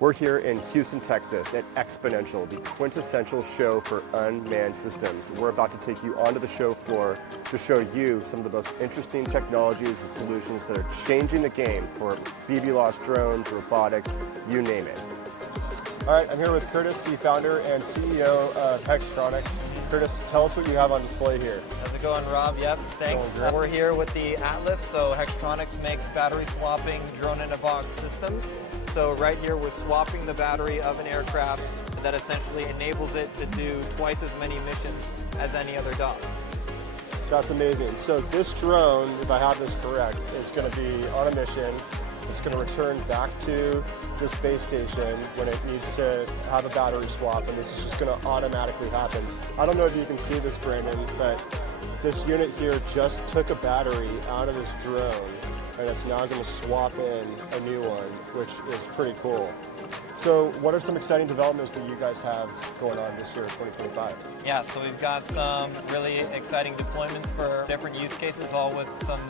We're here in Houston, Texas at XPONENTIAL, the quintessential show for unmanned systems. We're about to take you onto the show floor to show you some of the most interesting technologies and solutions that are changing the game for BB-lost drones, robotics, you name it. All right, I'm here with Curtis, the founder and CEO of Hextronics. Curtis, tell us what you have on display here. How's it going, Rob? Yep, thanks. We're here with the Atlas. So Hextronics makes battery swapping drone-in-a-box systems. So right here we're swapping the battery of an aircraft that essentially enables it to do twice as many missions as any other dog. That's amazing. So this drone, if I have this correct, is going to be on a mission. It's going to return back to the space station when it needs to have a battery swap, and this is just going to automatically happen. I don't know if you can see this, Brandon, but this unit here just took a battery out of this drone, and it's now going to swap in a new one, which is pretty cool. So what are some exciting developments that you guys have going on this year, 2025? Yeah, so we've got some really exciting deployments for different use cases, all with some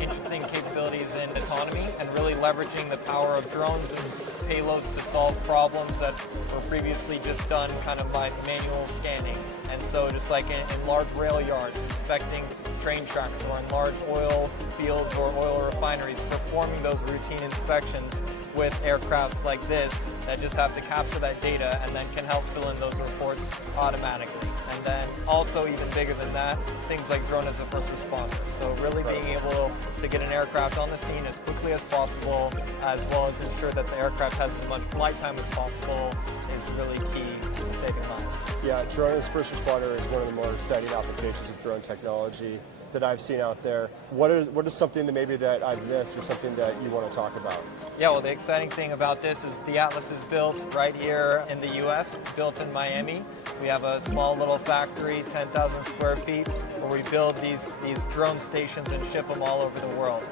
interesting capabilities in autonomy and really leveraging the power of drones and payloads to solve problems that were previously just done kind of by manual scanning. And so just like in large rail yards, inspecting train tracks, or in large oil fields or oil refineries, performing those routine inspections with aircrafts like this that just have to capture that data and then can help fill in those reports automatically. And then also even bigger than that, things like drone as a first responder. So really being able to get an aircraft on the scene as quickly as possible, as well as ensure that the aircraft has as much flight time as possible, is really key to saving lives. Yeah, drone as first responder is one of the more exciting applications of drone technology that I've seen out there. What is something that maybe that I've missed, or something that you want to talk about? Yeah, well, the exciting thing about this is the Atlas is built right here in the U.S., built in Miami. We have a small little factory, 10,000 square feet, where we build these drone stations and ship them all over the world.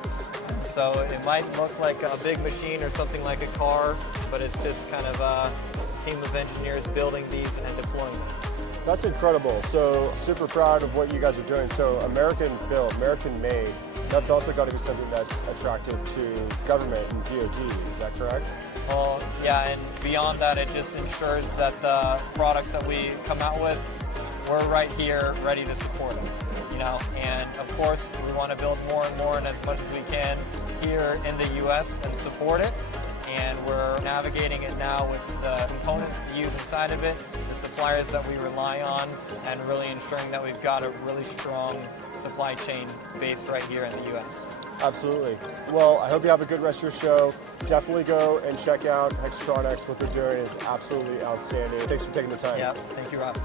So it might look like a big machine or something like a car, but it's just kind of a team of engineers building these and deploying them. That's incredible. So super proud of what you guys are doing. So American built, American made. That's also got to be something that's attractive to government and DoD. Is that correct? Well, yeah, and beyond that, it just ensures that the products that we come out with, we're right here ready to support them. You know, and of course, we want to build more and more and as much as we can here in the U.S. and support it. And we're navigating it now with the components to use inside of it, the suppliers that we rely on, and really ensuring that we've got a really strong supply chain based right here in the U.S. Absolutely. Well, I hope you have a good rest of your show. Definitely go and check out Hextronics. What they're doing is absolutely outstanding. Thanks for taking the time. Yeah, thank you, Rob.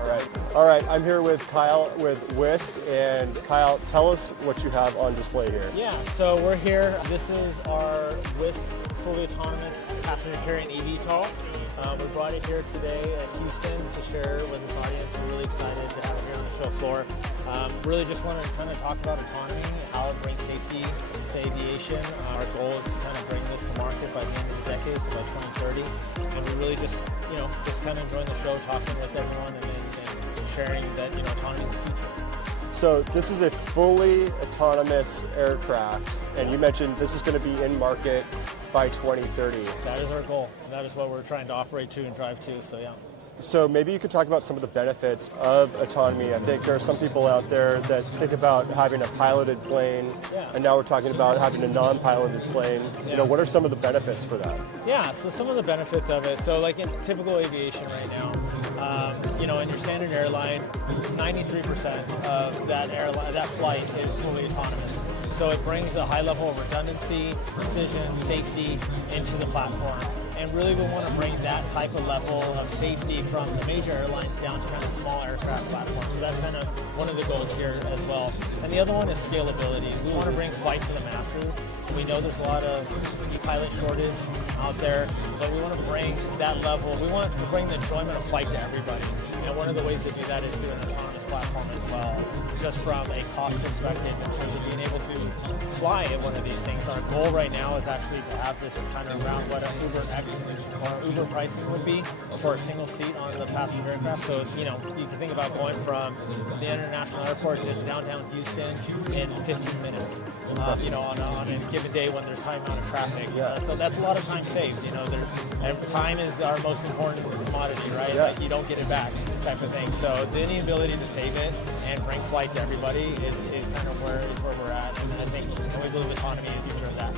All right. I'm here with Kyle with Wisk. And Kyle, tell us what you have on display here. Yeah, so we're here. This is our Wisk fully autonomous passenger carrying eVTOL. We brought it here today at Houston to share with this audience. We're really excited to have it here on the show floor. Really just want to kind of talk about autonomy, how it brings safety to aviation. Our goal is to kind of bring this to market by the end of the decade, so by 2030. And we really just kind of enjoying the show, talking with everyone, and sharing that, autonomy is the future. So this is a fully autonomous aircraft, and you mentioned this is going to be in market by 2030. That is our goal, and that is what we're trying to operate to and drive to, so yeah. So maybe you could talk about some of the benefits of autonomy. I think there are some people out there that think about having a piloted plane, and now we're talking about having a non-piloted plane. Yeah. What are some of the benefits for that? Yeah, so some of the benefits of it. So like in typical aviation right now, in your standard airline, 93% of that flight is fully autonomous. So it brings a high level of redundancy, precision, safety into the platform. And really we want to bring that type of level of safety from the major airlines down to kind of small aircraft platforms. So that's kind of one of the goals here as well. And the other one is scalability. We want to bring flight to the masses. We know there's a lot of pilot shortage out there, but we want to bring that level. We want to bring the enjoyment of flight to everybody. And one of the ways to do that is through an autonomous platform as well, just from a cost perspective in terms of being able to fly in one of these things. Our goal right now is actually to have this kind of around what an Uber X or Uber pricing would be for a single seat on the passenger aircraft. So, you can think about going from the international airport to downtown Houston in 15 minutes, on a given day when there's high amount of traffic. So that's a lot of time saved. You know, and time is our most important commodity, right? Yeah. Like you don't get it back, type of thing. So the ability to save it and bring flight to everybody is kind of where we're at, and I think we believe autonomy is the future of that.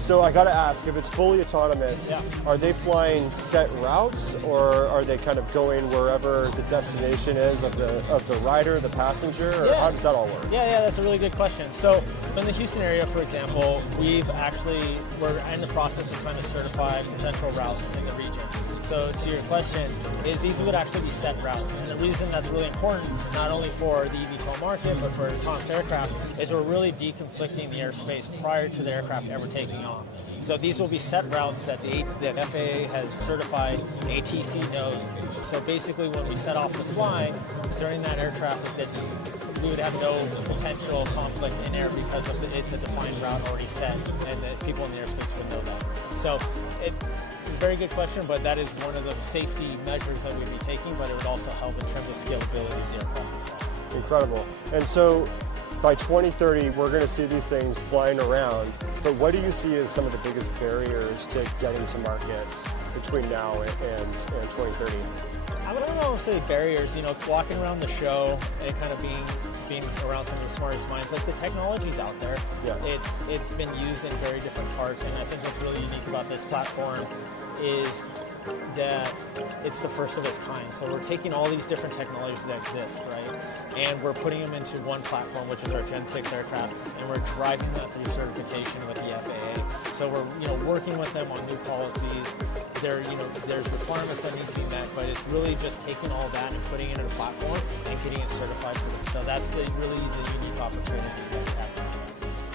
So I got to ask, if it's fully autonomous, Yeah. are they flying set routes, or are they kind of going wherever the destination is of the rider, the passenger, or Yeah. how does that all work? Yeah, that's a really good question. So in the Houston area, for example, we're in the process of trying to certify potential routes in the region. So to your question, is these would actually be set routes. And the reason that's really important, not only for the eVTOL market, but for autonomous aircraft, is we're really deconflicting the airspace prior to the aircraft ever taking off. So these will be set routes that the FAA has certified ATC nodes. So basically when we set off to fly, during that air traffic, that we would have no potential conflict in air because it's a defined route already set, and the people in the airspace would know that. So very good question, but that is one of the safety measures that we'd be taking, but it would also help in terms of scalability of the aircraft as well. Incredible. And so by 2030, we're going to see these things flying around, but what do you see as some of the biggest barriers to getting to market between now and 2030? I don't know if say barriers, you know, walking around the show and kind of being around some of the smartest minds, like the technology's out there. Yeah. It's been used in very different parts, and I think what's really unique about this platform is that it's the first of its kind. So we're taking all these different technologies that exist, right? And we're putting them into one platform, which is our Gen 6 aircraft, and we're driving that through certification with the FAA. So we're, you know, working with them on new policies. There's requirements that need to be met, but it's really just taking all that and putting it in a platform and getting it certified for them. So that's really the unique opportunity that we have.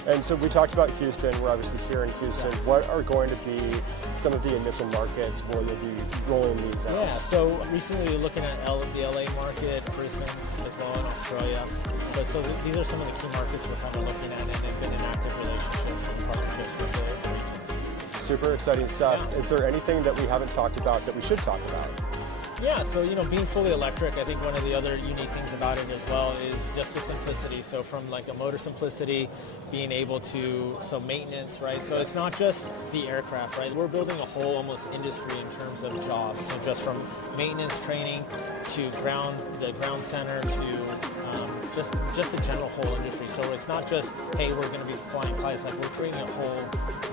And so we talked about Houston. We're obviously here in Houston. Yeah. What are going to be some of the initial markets where you'll be rolling these out? Yeah, so recently we're looking at the LA market, Brisbane, as well in Australia. But so these are some of the key markets we're kind of looking at, and they've been in active relationships and partnerships with the regions. Super exciting stuff. Yeah. Is there anything that we haven't talked about that we should talk about? Yeah, so being fully electric, I think one of the other unique things about it as well is just the simplicity. So from like a motor simplicity, being able to, so maintenance, right? So it's not just the aircraft, right? We're building a whole almost industry in terms of jobs. So just from maintenance training to the ground center to just a general whole industry. So it's not just, hey, we're going to be flying pilots. Like we're creating a whole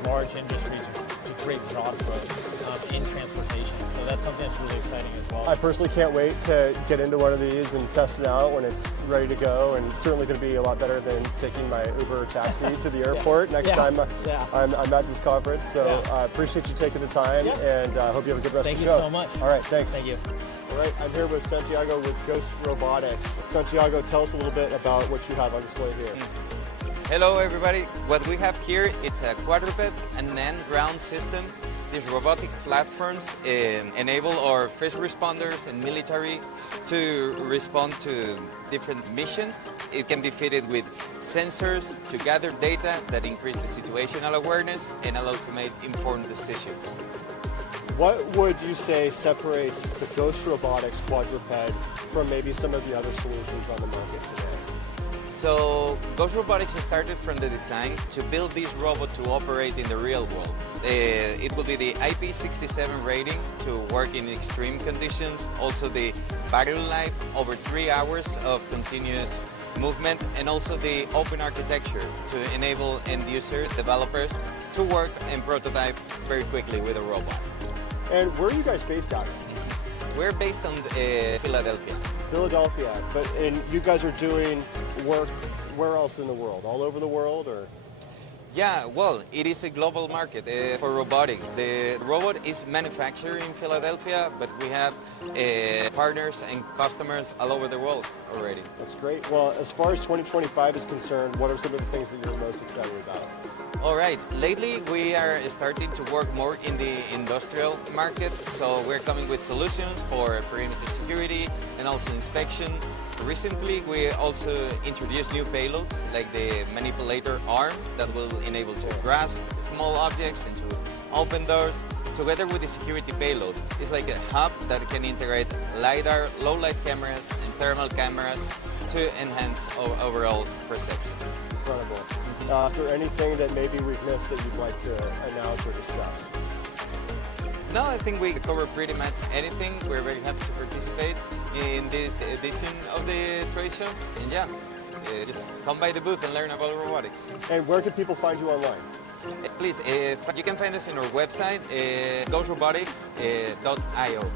large industry to create job growth in transportation. So that's something that's really exciting as well. I personally can't wait to get into one of these and test it out when it's ready to go, and it's certainly going to be a lot better than taking my Uber taxi to the airport next time I'm at this conference. So I appreciate you taking the time, and I hope you have a good rest of the show. Thank you so much. All right, thanks. Thank you. All right, I'm here with Santiago with Ghost Robotics. Santiago, tell us a little bit about what you have on display here. Hello everybody. What we have here, it's a quadruped unmanned ground system. These robotic platforms enable our first responders and military to respond to different missions. It can be fitted with sensors to gather data that increase the situational awareness and allow to make informed decisions. What would you say separates the Ghost Robotics quadruped from maybe some of the other solutions on the market today? So Ghost Robotics started from the design to build this robot to operate in the real world. It will be the IP67 rating to work in extreme conditions, also the battery life over 3 hours of continuous movement, and also the open architecture to enable end users, developers to work and prototype very quickly with a robot. And where are you guys based out of? We're based on Philadelphia. Philadelphia, and you guys are doing work where else in the world? All over the world, or? Yeah, well, it is a global market for robotics. The robot is manufactured in Philadelphia, but we have partners and customers all over the world already. That's great. Well, as far as 2025 is concerned, what are some of the things that you're most excited about? All right, lately we are starting to work more in the industrial market, so we're coming with solutions for perimeter security and also inspection. Recently we also introduced new payloads like the manipulator arm that will enable to grasp small objects and to open doors, together with the security payload. It's like a hub that can integrate LiDAR, low light cameras and thermal cameras to enhance overall perception. Incredible. Is there anything that maybe we've missed that you'd like to announce or discuss? No, I think we cover pretty much anything. We're very happy to participate in this edition of the trade show. And yeah, just come by the booth and learn about robotics. And where can people find you online? Please, you can find us in our website, ghostrobotics.io.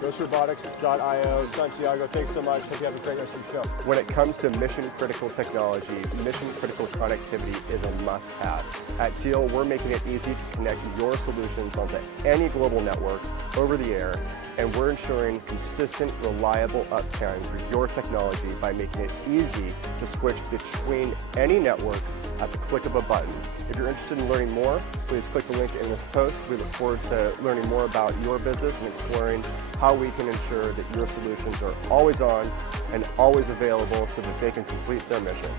Ghostrobotics.io. Santiago, thanks so much. Hope you have a great rest of your show. When it comes to mission-critical technology, mission-critical connectivity is a must-have. At TEAL, we're making it easy to connect your solutions onto any global network over the air, and we're ensuring consistent, reliable uptime for your technology by making it easy to switch between any network at the click of a button. If you're interested in learning more, please click the link in this post. We look forward to learning more about your business and exploring how we can ensure that your solutions are always on and always available so that they can complete their mission.